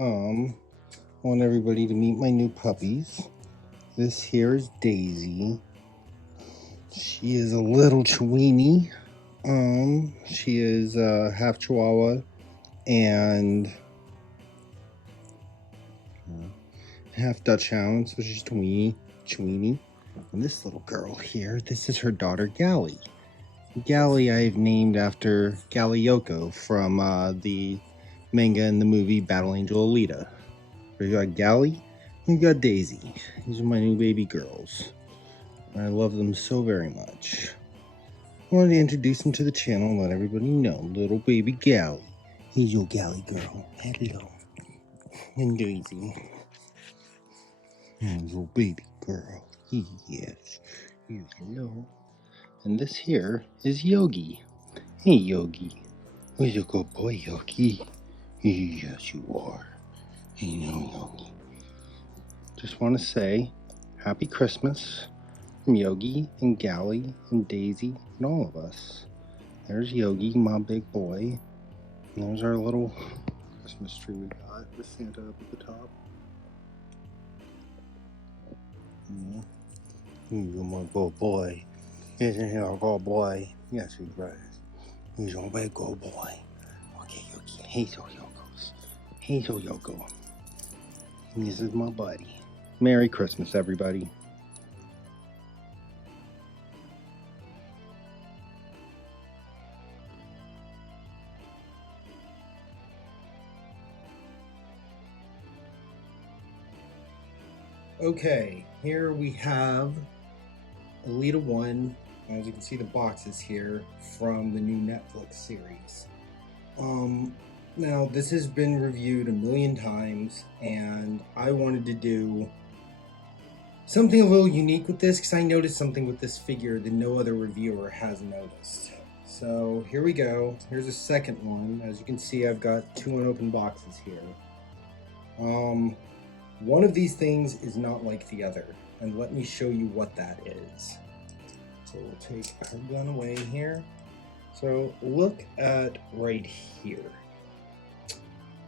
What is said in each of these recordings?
I want everybody to meet my new puppies. This here is Daisy. She is a little Chiweenie. She is half Chihuahua and half Dutch Hound, so she's Chiweenie. And this little girl here, this is her daughter Gally. Gally I've named after Gally Yoko from the manga and the movie Battle Angel Alita. So you got Gally, and you got Daisy. These are my new baby girls. I love them so very much. I wanted to introduce them to the channel and let everybody know. Little baby Gally. Here's your Gally girl. Hello. And Daisy. Here's your baby girl. Yes. Hello. And this here is Yogi. Hey Yogi. Where's your good boy, Yogi? Yes, you are. Hey now, Yogi. Just want to say Happy Christmas from Yogi and Gally and Daisy and all of us. There's Yogi, my big boy. And there's our little Christmas tree we got with Santa up at the top. You're my good boy. Isn't he our good boy? Yes, he does. He's a big good boy. Okay, Yogi. Hey, so Yokos. Hey, so Yoko. And this is my buddy. Merry Christmas, everybody. Okay, here we have Elita One. As you can see, the boxes here from the new Netflix series. Now this has been reviewed a million times, and I wanted to do something a little unique with this because I noticed something with this figure that no other reviewer has noticed. So here we go. Here's a second one. As you can see, I've got two unopened boxes here. One of these things is not like the other, and let me show you what that is. So we'll take our gun away here. So look at right here.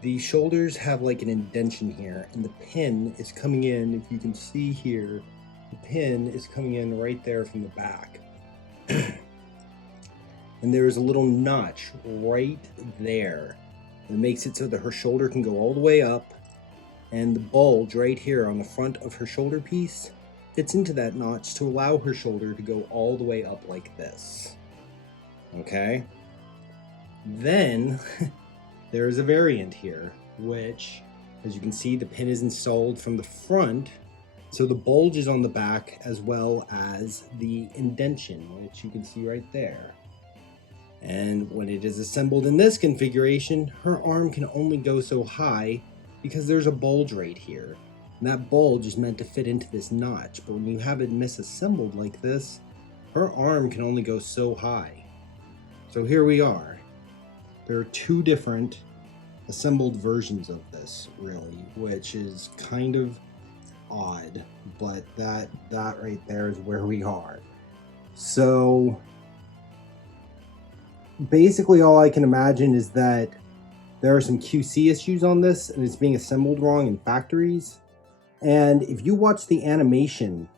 The shoulders have like an indentation here, and the pin is coming in. If you can see here, the pin is coming in right there from the back. And there is a little notch right there that makes it so that her shoulder can go all the way up, and the bulge right here on the front of her shoulder piece fits into that notch to allow her shoulder to go all the way up like this. Okay? Then there is a variant here, which, as you can see, the pin is installed from the front, so the bulge is on the back as well as the indentation, which you can see right there. And when it is assembled in this configuration, her arm can only go so high because there's a bulge right here. And that bulge is meant to fit into this notch, but when you have it misassembled like this, her arm can only go so high. So here we are. There are two different assembled versions of this, really, which is kind of odd, but that right there is where we are. So basically all I can imagine is that there are some QC issues on this and it's being assembled wrong in factories. And if you watch the animation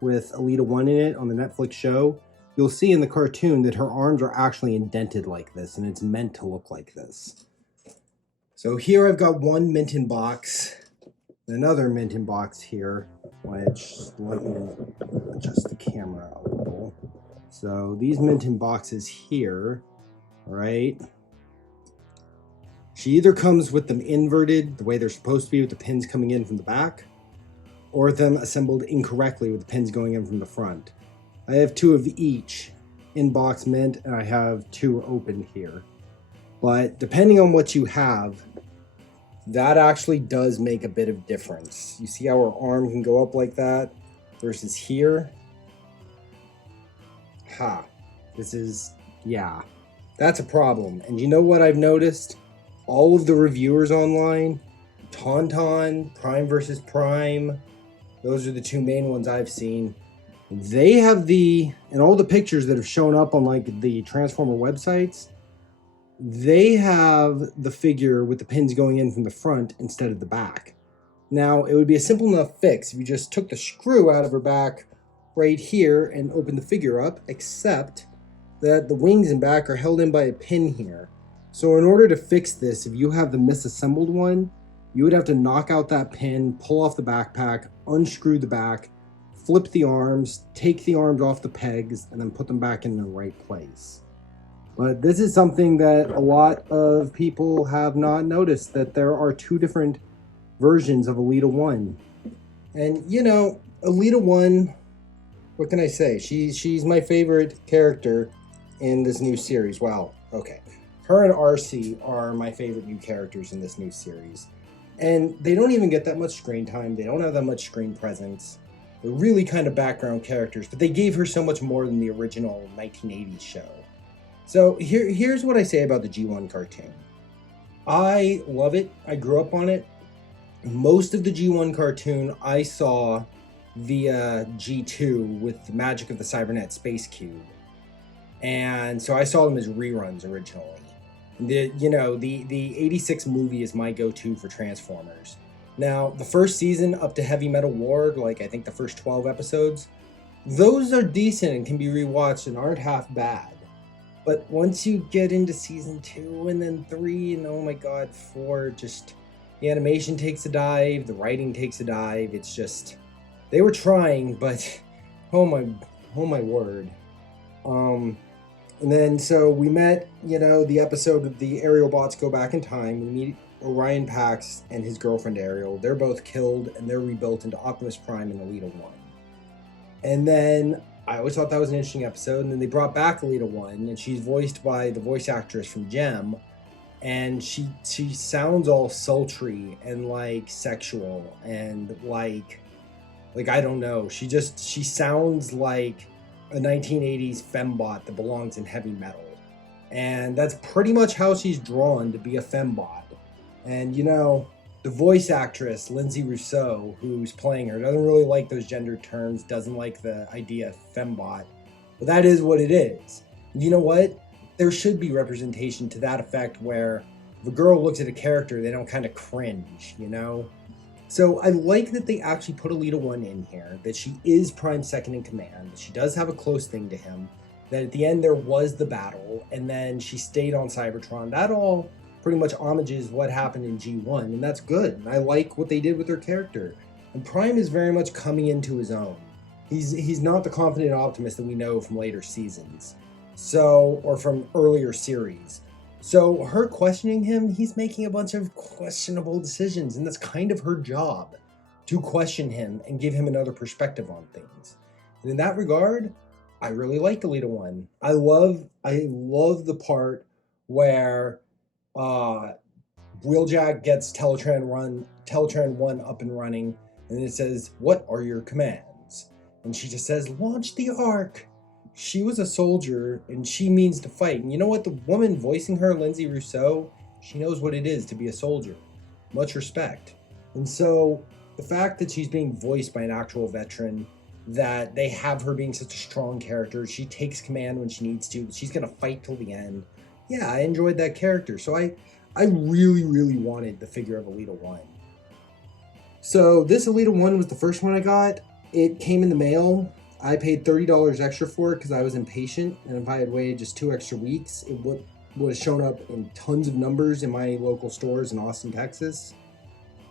with Elita One in it on the Netflix show, you'll see in the cartoon that her arms are actually indented like this, and it's meant to look like this. So here I've got one Minton box, another Minton box here, which, let me adjust the camera a little. So these Minton boxes here, right? She either comes with them inverted, the way they're supposed to be with the pins coming in from the back, or them assembled incorrectly with the pins going in from the front. I have two of each in box mint, and I have two open here. But depending on what you have, that actually does make a bit of difference. You see how her arm can go up like that versus here? This is, yeah, that's a problem. And you know what I've noticed? All of the reviewers online, Tauntaun, Prime versus Prime, those are the two main ones I've seen. They have and all the pictures that have shown up on like the Transformer websites, they have the figure with the pins going in from the front instead of the back. Now, it would be a simple enough fix if you just took the screw out of her back right here and opened the figure up, except that the wings and back are held in by a pin here. So in order to fix this, if you have the misassembled one, you would have to knock out that pin, pull off the backpack, unscrew the back, flip the arms, take the arms off the pegs, and then put them back in the right place. But this is something that a lot of people have not noticed, that there are two different versions of Elita One. And you know, Elita One, what can I say? She's my favorite character in this new series. Wow, okay. Her and RC are my favorite new characters in this new series. And they don't even get that much screen time. They don't have that much screen presence. They're really kind of background characters, but they gave her so much more than the original 1980s show. So here's what I say about the G1 cartoon. I love it. I grew up on it. Most of the G1 cartoon I saw via G2 with the Magic of the Cybernet Space Cube. And so I saw them as reruns originally. The 86 movie is my go-to for Transformers. Now, the first season up to Heavy Metal War, like I think the first 12 episodes, those are decent and can be rewatched and aren't half bad. But once you get into season 2 and then 3 and oh my god, 4, just the animation takes a dive, the writing takes a dive. It's just, they were trying, but oh my word. And then so we met, the episode of the aerial bots go back in time. We meet Orion Pax and his girlfriend Ariel. They're both killed and they're rebuilt into Optimus Prime and Elita One. And then I always thought that was an interesting episode. And then they brought back Elita One, and she's voiced by the voice actress from Gem. And she sounds all sultry and like sexual and like I don't know. She sounds like a 1980s fembot that belongs in heavy metal. And that's pretty much how she's drawn to be a fembot. And the voice actress, Linsay Rousseau, who's playing her, doesn't really like those gender terms, doesn't like the idea of fembot. But that is what it is. And you know what? There should be representation to that effect where if a girl looks at a character, they don't kind of cringe, So I like that they actually put Elita One in here, that she is Prime's second in command, that she does have a close thing to him, that at the end there was the battle, and then she stayed on Cybertron. That all pretty much homages what happened in G1, and that's good. And I like what they did with her character. And Prime is very much coming into his own. He's not the confident Optimus that we know from later seasons, or from earlier series. So her questioning him, he's making a bunch of questionable decisions, and that's kind of her job, to question him and give him another perspective on things. And in that regard, I really like Elita One. I love the part where Wheeljack gets Teletran 1 up and running, and it says, "What are your commands?" And she just says, "Launch the Ark." She was a soldier, and she means to fight. And you know what? The woman voicing her, Linsay Rousseau, she knows what it is to be a soldier. Much respect. And so the fact that she's being voiced by an actual veteran, that they have her being such a strong character, she takes command when she needs to, she's going to fight till the end. Yeah, I enjoyed that character. So I really, really wanted the figure of Elita One. So this Elita One was the first one I got. It came in the mail. I paid $30 extra for it because I was impatient, and if I had waited just 2 extra weeks, it would have shown up in tons of numbers in my local stores in Austin, Texas,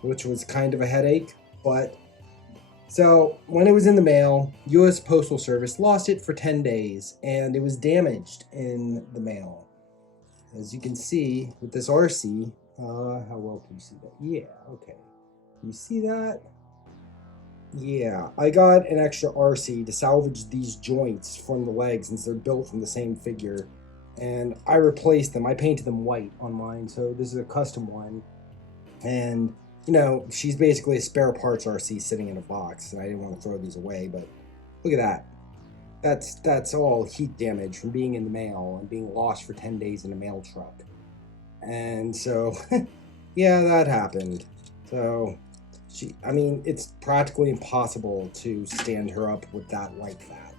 which was kind of a headache. But so when it was in the mail, U.S. Postal Service lost it for 10 days, and it was damaged in the mail. As you can see with this RC, how well can you see that? Yeah, okay. You see that? Yeah, I got an extra RC to salvage these joints from the legs since they're built from the same figure. And I replaced them. I painted them white on mine, so this is a custom one. And, she's basically a spare parts RC sitting in a box, and I didn't want to throw these away, but look at that. That's all heat damage from being in the mail and being lost for 10 days in a mail truck. And so, yeah, that happened. So it's practically impossible to stand her up with that like that.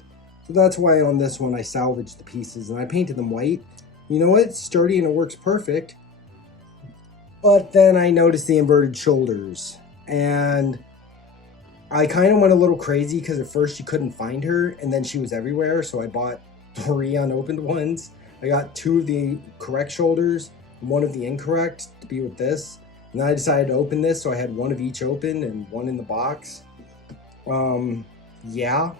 So that's why on this one I salvaged the pieces and I painted them white. you know what? It's sturdy and it works perfect. But then I noticed the inverted shoulders, and I kind of went a little crazy because at first you couldn't find her, and then she was everywhere, so I bought 3 unopened ones. I got 2 of the correct shoulders and 1 of the incorrect to be with this. And then I decided to open this, so I had 1 of each open and 1 in the box. Yeah.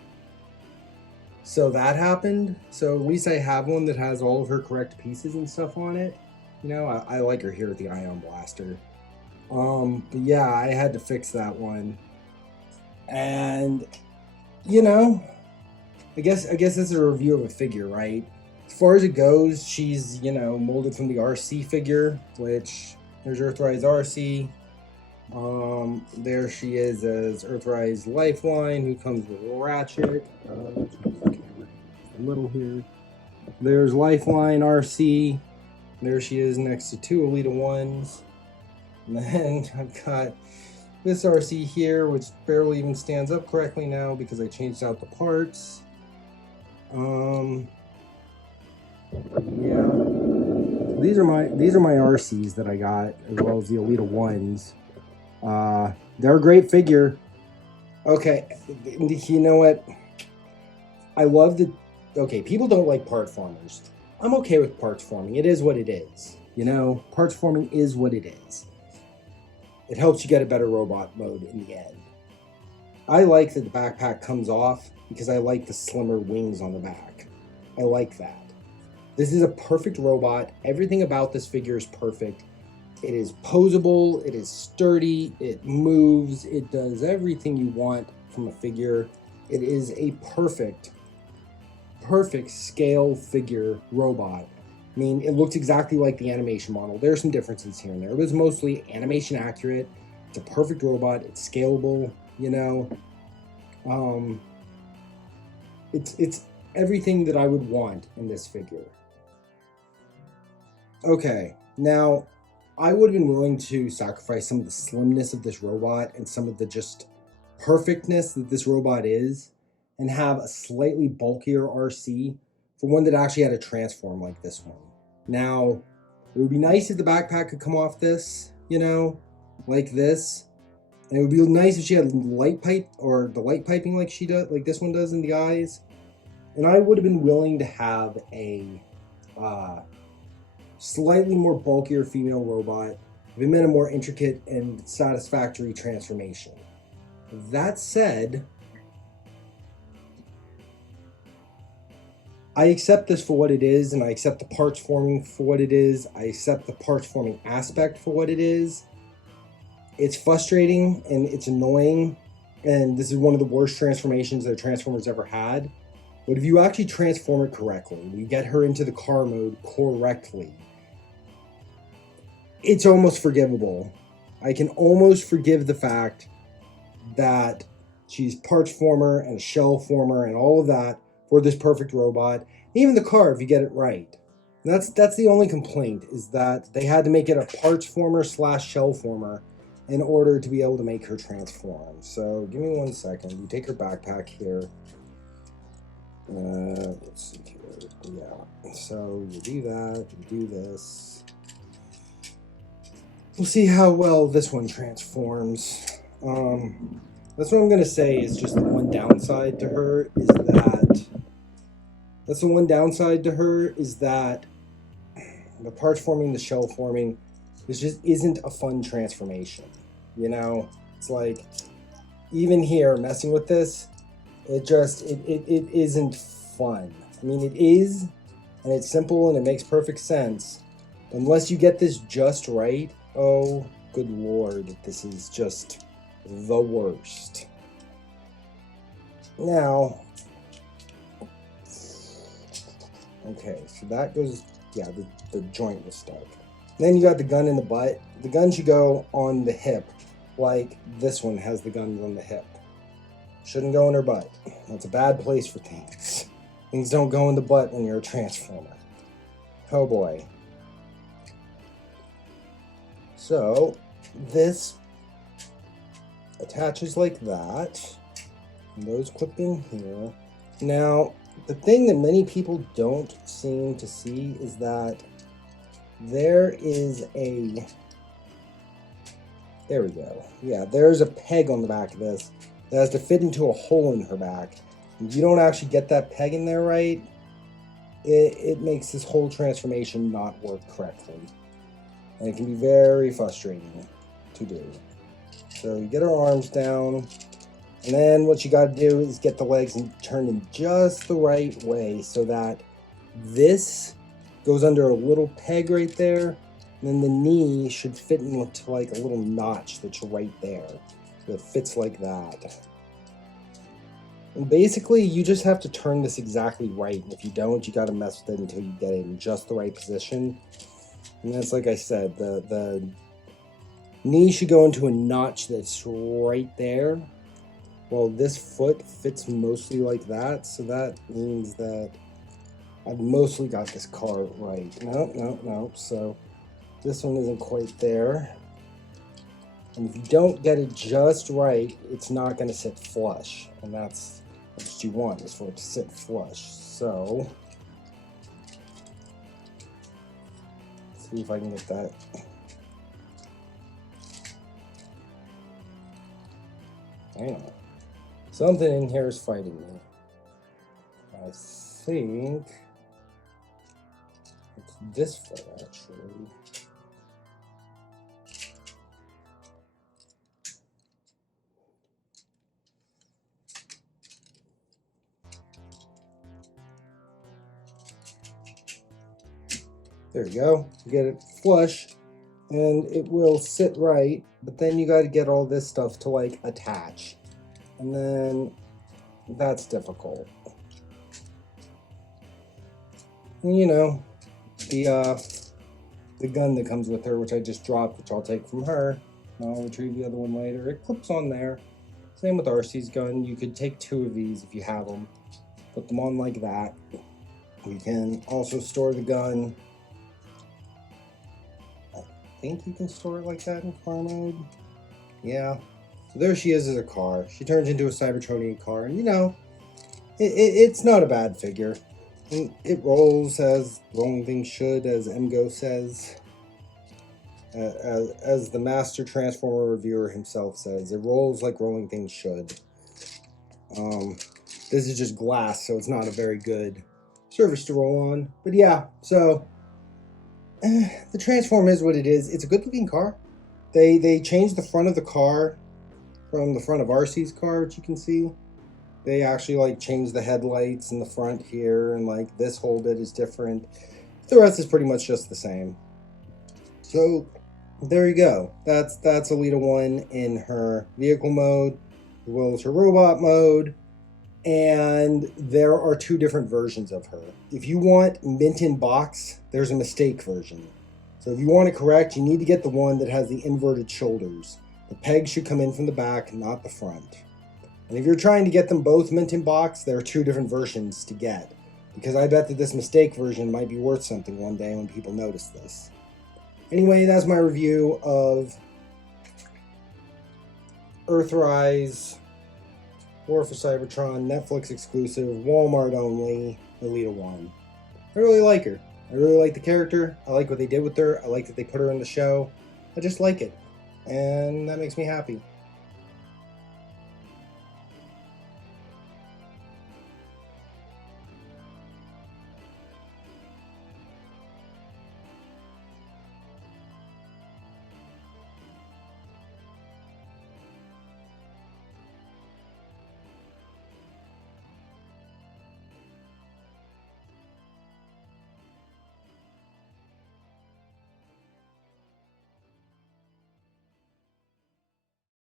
So that happened. So at least I have one that has all of her correct pieces and stuff on it. You know, I like her here with the Ion Blaster. But yeah, I had to fix that one. And, you know, I guess this is a review of a figure, right? As far as it goes, she's, you know, molded from the RC figure, which there's Earthrise RC. There she is as Earthrise Lifeline, who comes with Ratchet. A little here. There's Lifeline RC. There she is next to 2 Elita Ones. And then I've got this RC here, which barely even stands up correctly now because I changed out the parts. Yeah. These are my RCs that I got, as well as the Elita Ones. They're a great figure. Okay, you know what? I love the... Okay, people don't like part formers. I'm okay with parts forming. It is what it is. You know, parts forming is what it is. It helps you get a better robot mode in the end. I like that the backpack comes off because I like the slimmer wings on the back. I like that. This is a perfect robot. Everything about this figure is perfect. It is posable, it is sturdy, it moves, it does everything you want from a figure. It is a perfect scale figure robot. I mean, it looks exactly like the animation model. There are some differences here and there. It was mostly animation accurate. It's a perfect robot. It's scalable, you know. It's everything that I would want in this figure. Okay, now I would have been willing to sacrifice some of the slimness of this robot and some of the just perfectness that this robot is, and have a slightly bulkier RC for one that actually had a transform like this one. Now, it would be nice if the backpack could come off this, you know, like this. And it would be nice if she had light pipe, or the light piping like she does, like this one does in the eyes. And I would have been willing to have a slightly more bulkier female robot if it meant a more intricate and satisfactory transformation. That said, I accept this for what it is, and I accept the parts forming for what it is. I accept the parts forming aspect for what it is. It's frustrating and it's annoying, and this is one of the worst transformations that Transformers ever had. But if you actually transform it correctly, you get her into the car mode correctly, it's almost forgivable. I can almost forgive the fact that she's parts former and a shell former and all of that for this perfect robot. Even the car, if you get it right. And that's the only complaint, is that they had to make it a parts former / shell former in order to be able to make her transform. So give me 1 second. You take her backpack here. Let's see here. Yeah. So you do that. You do this. We'll see how well this one transforms. That's what I'm gonna say is just the one downside to her is that. That's the one downside to her is that the parts forming, the shell forming, this just isn't a fun transformation. You know, it's like even here messing with this, it isn't fun. I mean, it is, and it's simple and it makes perfect sense. Unless you get this just right, oh good lord, this is just the worst. Now, okay, so that goes, yeah, the joint was stuck. Then you got the gun in the butt. The gun should go on the hip, like this one has the gun on the hip. Shouldn't go in her butt. That's a bad place for things. Things don't go in the butt when you're a Transformer. Oh boy. So, this attaches like that. And those clip in here. Now, The thing that many people don't seem to see is that there is a... There we go. Yeah, there's a peg on the back of this that has to fit into a hole in her back. If you don't actually get that peg in there right, it makes this whole transformation not work correctly. And it can be very frustrating to do. So you get her arms down, and then what you got to do is get the legs turned in just the right way so that this goes under a little peg right there, and then the knee should fit into like a little notch that's right there. So it fits like that. And basically, you just have to turn this exactly right. And if you don't, you got to mess with it until you get it in just the right position. And that's like I said, the knee should go into a notch that's right there. Well, this foot fits mostly like that, so that means that I've mostly got this car right. No. So this one isn't quite there. And if you don't get it just right, it's not going to sit flush. And that's what you want, is for it to sit flush. So, see if I can get that. Hang on. Something in here is fighting me. I think it's this foot, actually. There you go. You get it flush, and it will sit right, but then you got to get all this stuff to like attach. And then that's difficult. And, you know, the gun that comes with her, which I just dropped, which I'll take from her. I'll retrieve the other one later. It clips on there. Same with RC's gun. You could take 2 of these if you have them. Put them on like that. You can also store the gun. I think you can store it like that in car mode. Yeah. So there she is as a car. She turns into a Cybertronian car, and you know, it's not a bad figure. And it rolls as rolling things should, as EmGo says. As the master Transformer reviewer himself says, it rolls like rolling things should. This is just glass, so it's not a very good surface to roll on. But yeah, so the Transform is what it is. It's a good looking car. They changed the front of the car from the front of RC's car, which you can see. They actually like changed the headlights in the front here, and like this whole bit is different. The rest is pretty much just the same. So there you go. That's Elita One in her vehicle mode, as well as her robot mode. And there are 2 different versions of her. If you want mint in box, there's a mistake version. So if you want it correct, you need to get the one that has the inverted shoulders. The pegs should come in from the back, not the front. And if you're trying to get them both mint in box, there are 2 different versions to get. Because I bet that this mistake version might be worth something one day when people notice this. Anyway, that's my review of Earthrise, warforcybertron, Netflix exclusive, Walmart only, Elita One. I really like her. I really like the character. I like what they did with her. I like that they put her in the show. I just like it. And that makes me happy.